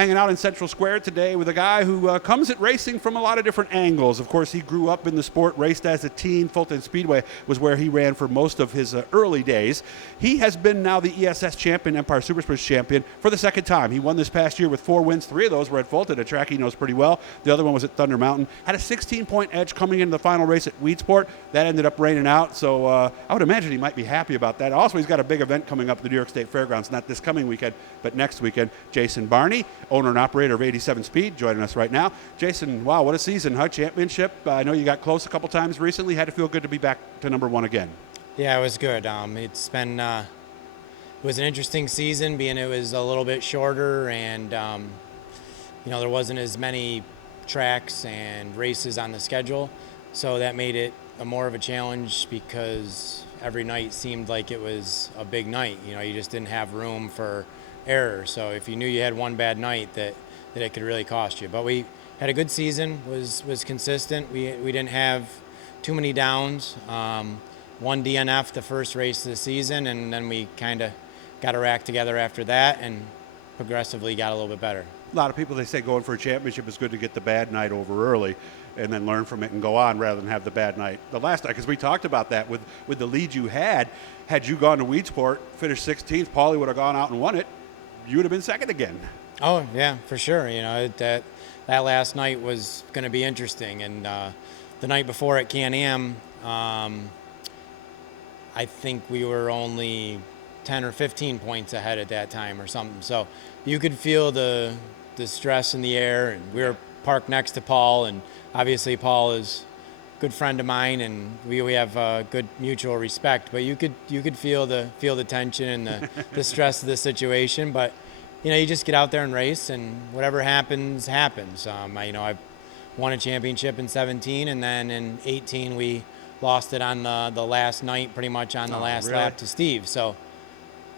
hanging out in Central Square today with a guy who comes at racing from a lot of different angles. Of course, he grew up in the sport, raced as a teen. Fulton Speedway was where he ran for most of his early days. He has been now the ESS champion, Empire Supersport champion, for the second time. He won this past year with 4 wins. 3 of those were at Fulton, a track he knows pretty well. The other one was at Thunder Mountain. Had a 16-point edge coming into the final race at Weedsport. That ended up raining out, so I would imagine he might be happy about that. Also, he's got a big event coming up at the New York State Fairgrounds, not this coming weekend, but next weekend. Jason Barney, owner and operator of 87 Speed, joining us right now. Jason, wow, what a season, huh? Championship. I know you got close a couple times recently. Had to feel good to be back to number 1 again. Yeah, it was good. It's been it was an interesting season, being it was a little bit shorter, and there wasn't as many tracks and races on the schedule, so that made it more of a challenge because every night seemed like it was a big night. You just didn't have room for error. So if you knew you had one bad night, that it could really cost you. But we had a good season. Was consistent. We didn't have too many downs. One DNF the first race of the season, and then we kind of got our act together after that and progressively got a little bit better. A lot of people, they say going for a championship is good to get the bad night over early and then learn from it and go on rather than have the bad night the last night. Because we talked about that with the lead you had. Had you gone to Weedsport, finished 16th, Paulie would have gone out and won it. You would have been second again. Oh, yeah, for sure. That last night was going to be interesting. And the night before at Can-Am, I think we were only 10 or 15 points ahead at that time or something. So you could feel the stress in the air. And we were parked next to Paul, and obviously Paul is a good friend of mine, and we have good mutual respect. But you could feel the tension and the stress of the situation. But you just get out there and race, and whatever happens, happens. I won a championship in 17, and then in 18 we lost it on the last night, pretty much on the last lap to Steve. So,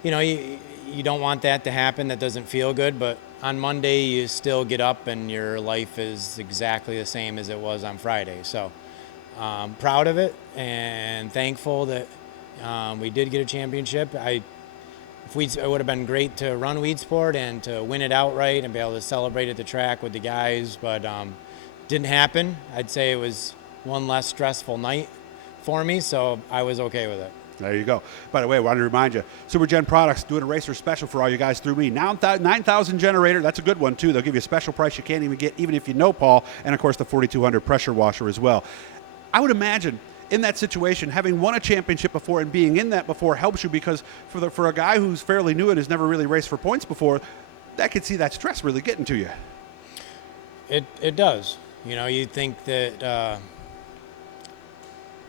you don't want that to happen. That doesn't feel good. But on Monday, you still get up and your life is exactly the same as it was on Friday. So, proud of it and thankful that we did get a championship. It would have been great to run Weedsport and to win it outright and be able to celebrate at the track with the guys, but didn't happen. I'd say it was one less stressful night for me, so I was okay with it. There you go. By the way, I wanted to remind you, SuperGen Products doing a racer special for all you guys through me. Now 9,000 generator, that's a good one too. They'll give you a special price you can't even get, even if you know Paul, and of course the 4200 pressure washer as well. I would imagine in that situation, having won a championship before and being in that before helps you, because for a guy who's fairly new and has never really raced for points before, that could see that stress really getting to you. It does. You think that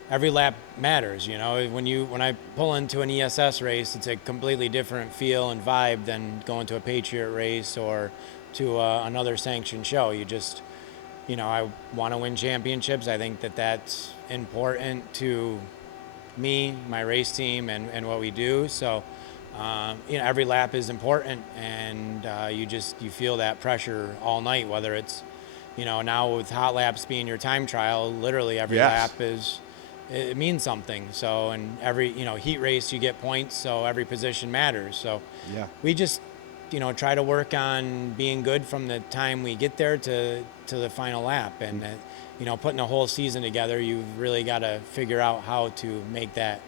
every lap matters. When I pull into an ESS race, it's a completely different feel and vibe than going to a Patriot race or to another sanctioned show. I want to win championships. I think that's important to me, my race team, and what we do. So, every lap is important, and you feel that pressure all night, whether it's, now with hot laps being your time trial, literally every lap it means something. So, and every, heat race, you get points, so every position matters. So we just, try to work on being good from the time we get there to the final lap. And, putting a whole season together, you've really got to figure out how to make that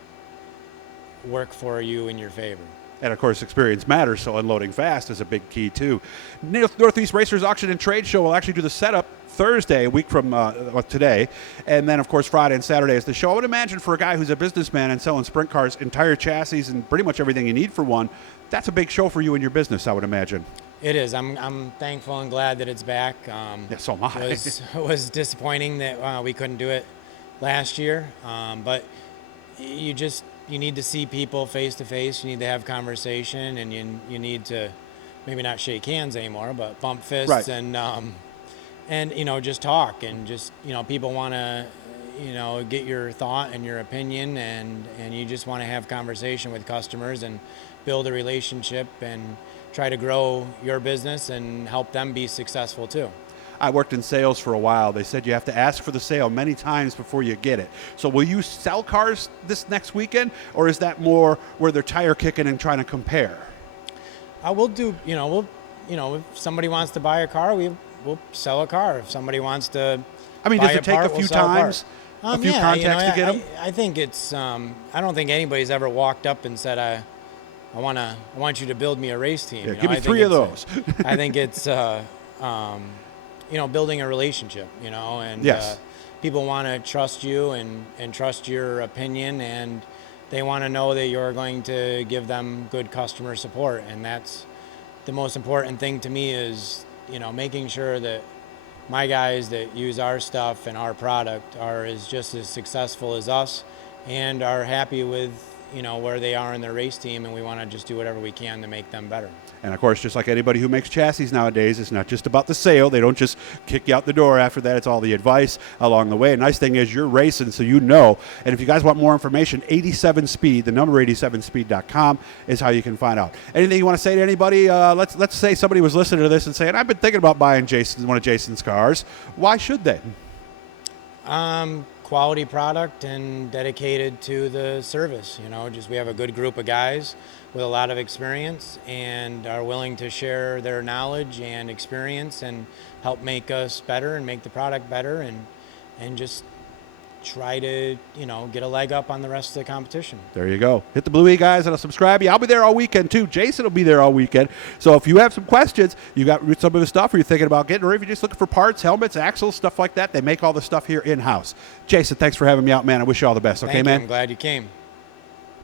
work for you in your favor. And, of course, experience matters, so unloading fast is a big key, too. Northeast Racers Auction and Trade Show will actually do the setup Thursday, a week from today, and then, of course, Friday and Saturday is the show. I would imagine for a guy who's a businessman and selling sprint cars, entire chassis, and pretty much everything you need for one, that's a big show for you and your business, I would imagine. It is. I'm thankful and glad that it's back. Yeah, so am I. It was disappointing that we couldn't do it last year, but you need to see people face to face. You need to have conversation, and you need to maybe not shake hands anymore, but bump fists, right. and just talk, and just people want to get your thought and your opinion, and you just want to have conversation with customers and build a relationship and try to grow your business and help them be successful too. I worked in sales for a while. They said you have to ask for the sale many times before you get it. So will you sell cars this next weekend, or is that more where they're tire kicking and trying to compare? We'll do, if somebody wants to buy a car, we'll sell a car. If somebody wants to Does buy it take part, a few we'll sell a part. times, a few contacts to get them? I think it's. I don't think anybody's ever walked up and said, I want you to build me a race team. Yeah, give me 3 of those. I think it's, building a relationship, and Yes. people want to trust you and trust your opinion, and they want to know that you're going to give them good customer support. And that's the most important thing to me is, making sure that my guys that use our stuff and our product are just as successful as us and are happy with, where they are in their race team, and we want to just do whatever we can to make them better. And of course, just like anybody who makes chassis nowadays, it's not just about the sale. They don't just kick you out the door after that. It's all the advice along the way. And nice thing is you're racing, so you know. And if you guys want more information, 87Speed, the number 87speed.com is how you can find out. Anything you want to say to anybody? Let's say somebody was listening to this and saying, I've been thinking about buying one of Jason's cars. Why should they? Quality product and dedicated to the service. We have a good group of guys with a lot of experience and are willing to share their knowledge and experience and help make us better and make the product better and just try to, get a leg up on the rest of the competition. There you go. Hit the Blue E guys and I'll subscribe you. I'll be there all weekend too. Jason will be there all weekend. So if you have some questions, you got some of the stuff or you're thinking about getting, or if you're just looking for parts, helmets, axles, stuff like that, they make all the stuff here in-house. Jason, thanks for having me out, man. I wish you all the best. Okay, Thank you. man? I'm glad you came.